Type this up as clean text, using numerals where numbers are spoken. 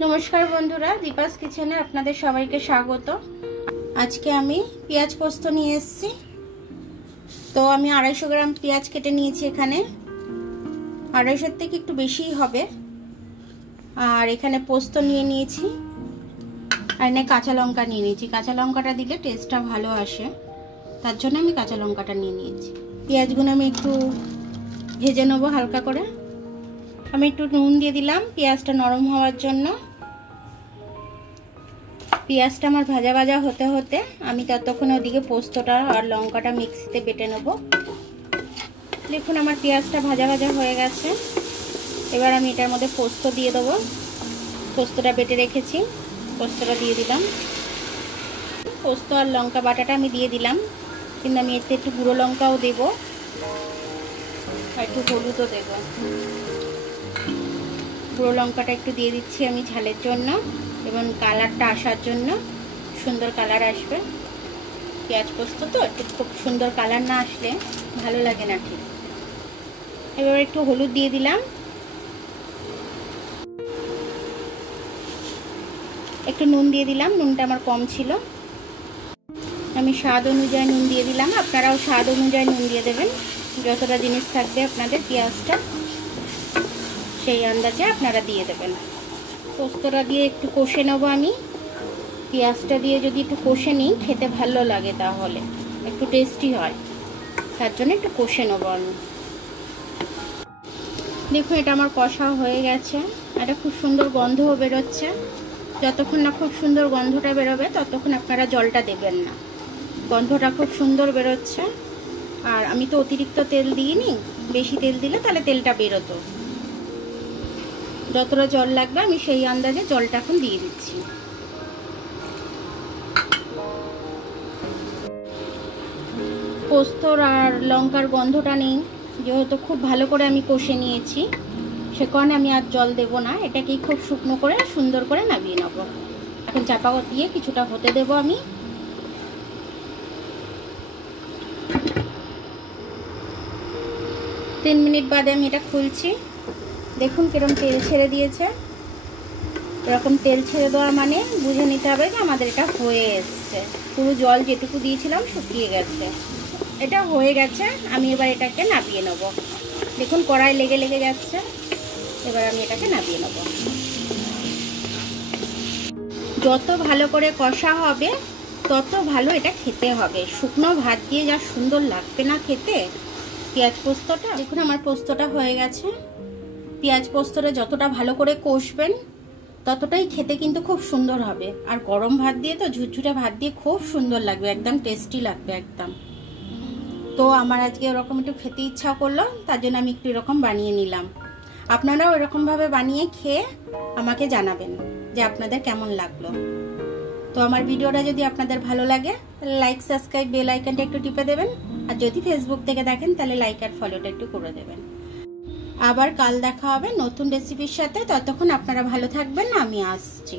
नमस्कार बंधुरा दीपास किचेने आपनादेर सबाइके स्वागत। आज के आमी पेঁয়াজ पोस्त निये एसेছি। तो आमी 250 ग्राम पेঁয়াজ केटे निয়েছি एखाने 250 থেকে একটু বেশিই হবে। আর এখানে পোস্ত নিয়ে নিয়েছি আর এখানে কাঁচা লঙ্কা নিয়ে নিয়েছি। কাঁচা লঙ্কাটা দিলে টেস্টটা ভালো আসে, তার জন্য আমি কাঁচা লঙ্কাটা নিয়ে নিয়েছি। পেঁয়াজগুলো আমি একটু ভেজে নেব হালকা করে। আমি একটু নুন দিয়ে দিলাম পেঁয়াজটা নরম হওয়ার জন্য। পেঁয়াজটা আমার ভাজা ভাজা হতে হতে আমি ততক্ষণে ওদিকে পোস্তটা আর লঙ্কাটা মিক্সিতে বেটে নেব। দেখুন আমার পেঁয়াজটা ভাজা ভাজা হয়ে গেছে। এবার আমি এটার মধ্যে পোস্ত দিয়ে দেব। পোস্তটা বেটে রেখেছি, পোস্তটা দিয়ে দিলাম। পোস্ত আর লঙ্কা বাটাটা আমি দিয়ে দিলাম, কিন্তু আমি এতে একটু গুঁড়ো লঙ্কাও দেব আর একটু হলুদও দেব। গুঁড়ো লঙ্কাটা একটু দিয়ে দিচ্ছি আমি ঝালের জন্য এবং কালারটা আসার জন্য, সুন্দর কালার আসবে। পেঁয়াজ পোস্ত তো একটু খুব সুন্দর কালার না আসলে ভালো লাগে না ঠিক। এবার একটু হলুদ দিয়ে দিলাম, একটু নুন দিয়ে দিলাম। নুনটা আমার কম ছিল, আমি স্বাদ অনুযায়ী নুন দিয়ে দিলাম। আপনারাও স্বাদ অনুযায়ী নুন দিয়ে দেবেন। যতটা জিনিস থাকবে আপনাদের পেঁয়াজটা সেই আন্দাজে আপনারা দিয়ে দেবেন। পোস্তটা দিয়ে একটু কষে নেবো আমি। পেঁয়াজটা দিয়ে যদি একটু কষে নিই খেতে ভালো লাগে, তাহলে একটু টেস্টি হয়, তার জন্য একটু কষে নেবো আমি। দেখুন এটা আমার কষা হয়ে গেছে। এটা খুব সুন্দর গন্ধও বেরোচ্ছে। যতক্ষণ না খুব সুন্দর গন্ধটা বেরোবে ততক্ষণ আপনারা জলটা দেবেন না। গন্ধটা খুব সুন্দর বেরোচ্ছে। আর আমি তো অতিরিক্ত তেল দিইনি, বেশি তেল দিলে তাহলে তেলটা বেরোতো। যতটা জল লাগবে আমি সেই আন্দাজে জলটা এখন দিয়ে দিচ্ছি। পোস্তর আর লঙ্কার গন্ধটা নেই, যেহেতু খুব ভালো করে আমি কষে নিয়েছি, সে কারণে আমি আর জল দেব না। এটাকেই খুব শুকনো করে সুন্দর করে নামিয়ে নেব। এখন চাপা দিয়ে কিছুটা হতে দেব আমি। তিন মিনিট বাদে আমি এটা খুলছি। দেখুন কিরকম তেল ছেড়ে দিয়েছে। এরকম তেল ছেড়ে দেওয়া মানে বুঝে নিতে হবে যে আমাদের এটা হয়ে এসছে। পুরো জল যেটুকু দিয়েছিলাম শুকিয়ে গেছে। এটা হয়ে গেছে। আমি এবার এটাকে নামিয়ে নেব। দেখুন কড়াই লেগে লেগে যাচ্ছে। এবার আমি এটাকে নামিয়ে নেব। যত ভালো করে কষা হবে তত ভালো এটা খেতে হবে। শুকনো ভাত দিয়ে যা সুন্দর লাগবে না খেতে পেঁয়াজ পোস্তটা। দেখুন আমার পোস্তটা হয়ে গেছে। পেঁয়াজ পোস্তটা যতটা ভালো করে কষবেন ততটাই খেতে কিন্তু খুব সুন্দর হবে। আর গরম ভাত দিয়ে তো ঝুরঝুরে ভাত দিয়ে খুব সুন্দর লাগবে, একদম টেস্টি লাগবে একদম। তো আমার আজকে এরকম একটু খেতে ইচ্ছা করলো, তার জন্য আমি একটু এরকম বানিয়ে নিলাম। আপনারাও এরকমভাবে বানিয়ে খেয়ে আমাকে জানাবেন যে আপনাদের কেমন লাগলো। তো আমার ভিডিওটা যদি আপনাদের ভালো লাগে তাহলে লাইক, সাবস্ক্রাইব, বেল আইকনটা একটু টিপে দেবেন। আর যদি ফেসবুক থেকে দেখেন তাহলে লাইক আর ফলোটা একটু করে দেবেন। আবার কাল দেখা হবে নতুন রেসিপির সাথে। ততক্ষণ আপনারা ভালো থাকবেন, আমি আসছি।